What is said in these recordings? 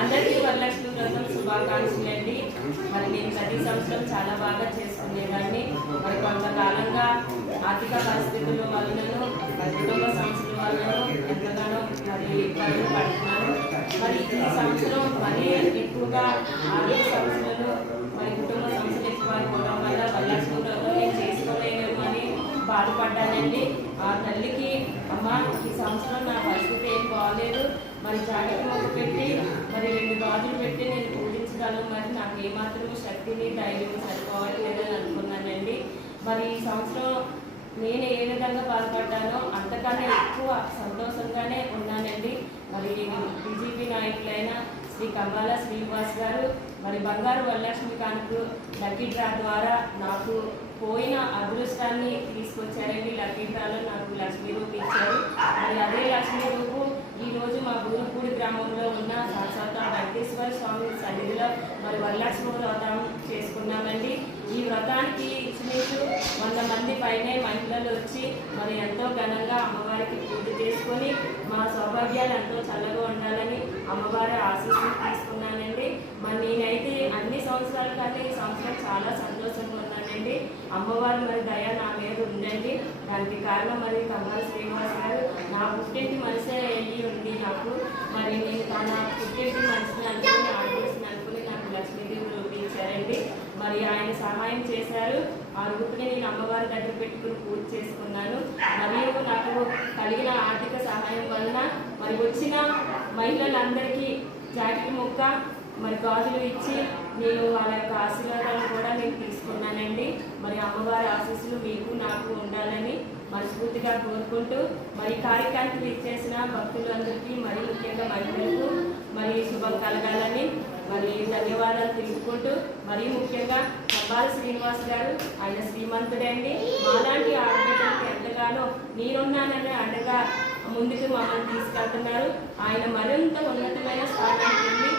అందరికీ వరలక్ష్మి వ్రతం శుభాకాంక్షలు అండి. మరి నేను ప్రతి సంవత్సరం చాలా బాగా చేసుకునేదాన్ని. మరి కొంతకాలంగా ఆర్థిక పరిస్థితుల వలనను కుటుంబ సంస్థల వలనను ఎంతగానో మరి ఇబ్బందులు పడుతున్నాను. మరి ఈ సంవత్సరం మరీ ఎక్కువగా ఆర్థిక సంస్థలు మరి కుటుంబ సంస్థలు ఎక్కువ అయిపోవడం వల్ల వరలక్ష్మి వ్రతం నేను చేసుకోలేను అని బాధపడ్డానండి. ఆ తల్లికి అమ్మ మరి జాకెట్ మొక్క పెట్టి మరి రెండు గాజులు పెట్టి నేను పూజించగలను. మరి నాకు ఏమాత్రం శక్తిని ధైర్యం సరిపోవట్లేదని అనుకున్నానండి. మరి ఈ సంవత్సరం నేను ఏ విధంగా బాధపడ్డానో అంతకన్నా ఎక్కువ సంతోషంగానే ఉన్నానండి. మరి బీజేపీ నాయకులైన శ్రీ కమ్మాల శ్రీనివాస్ గారు మరి బంగారు వరలక్ష్మి కానుకు లక్కీ డ్రా ద్వారా నాకు పోయిన అదృష్టాన్ని తీసుకొచ్చారండి. లక్కీ డ్రాలో నాకు లక్ష్మీ రూపు ఇచ్చారు. మరి అదే లక్ష్మీ రూపు గ్రామంలో ఉన్న సాక్షాత్ వెంకటేశ్వర స్వామి సన్నిధిలో మరి వరలక్ష్మి వ్రతం చేసుకున్నామండి. ఈ వ్రతానికి ఇచ్చినట్టు వంద మంది పైనే మహిళలు వచ్చి మరి ఎంతో ఘనంగా అమ్మవారికి పూజ చేసుకొని మా సౌభాగ్యాలు ఎంతో చల్లగా ఉండాలని అమ్మవారి ఆశీస్సులు తీసుకున్నానండి. మరి నేనైతే అన్ని సంవత్సరాల కంటే ఈ సంవత్సరం చాలా సంతోషంగా ఉన్నానండి. అమ్మవారు మరి దయ నా మీద ఉందండి. దానికి కారణం మరి కమల శ్రీనివాస్ గారు నా పుట్టింటి మనసే అయ్యి ఉంది నాకు. నా తన పుట్టింటి మనసుని అనుకుని ఆడేసిన అనుకుని నాకు లక్ష్మీదేవి రూపించారండి మరి ఆయన సహాయం చేశారు. ఆ రూపుని నేను అమ్మవారి దగ్గర పెట్టుకుని పూజ చేసుకున్నాను. మరియు నాకు కలిగిన ఆర్థిక సహాయం వలన మరి వచ్చిన మహిళలందరికీ జాకెట్ ముక్క మరి గాజులు ఇచ్చి నేను వాళ్ళ యొక్క ఆశీర్వాదాలు కూడా నేను తీసుకున్నానండి. మరి అమ్మవారి ఆశీస్సులు మీకు నాకు ఉండాలని మనస్ఫూర్తిగా కోరుకుంటూ మరి కార్యక్రమానికి ఇచ్చేసిన భక్తులందరికీ మరి ముఖ్యంగా మహిళలకు మరి శుభం కలగాలని మరి ధన్యవాదాలు తెలుపుకుంటూ మరీ ముఖ్యంగా సబ్బాల శ్రీనివాస్ గారు ఆయన శ్రీమంతుడే అండి మాలాంటి ఆడబిడ్డలకు ఎంతగానో నేనున్నానని అండగా ముందుకు మమ్మల్ని తీసుకెళ్తున్నారు. ఆయన మరింత ఉన్నతమైన స్థానానికి వెళ్ళి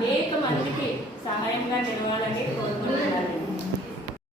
అనేక మందికి సహాయంగా నిలవాలని కోరుకుంటున్నాను.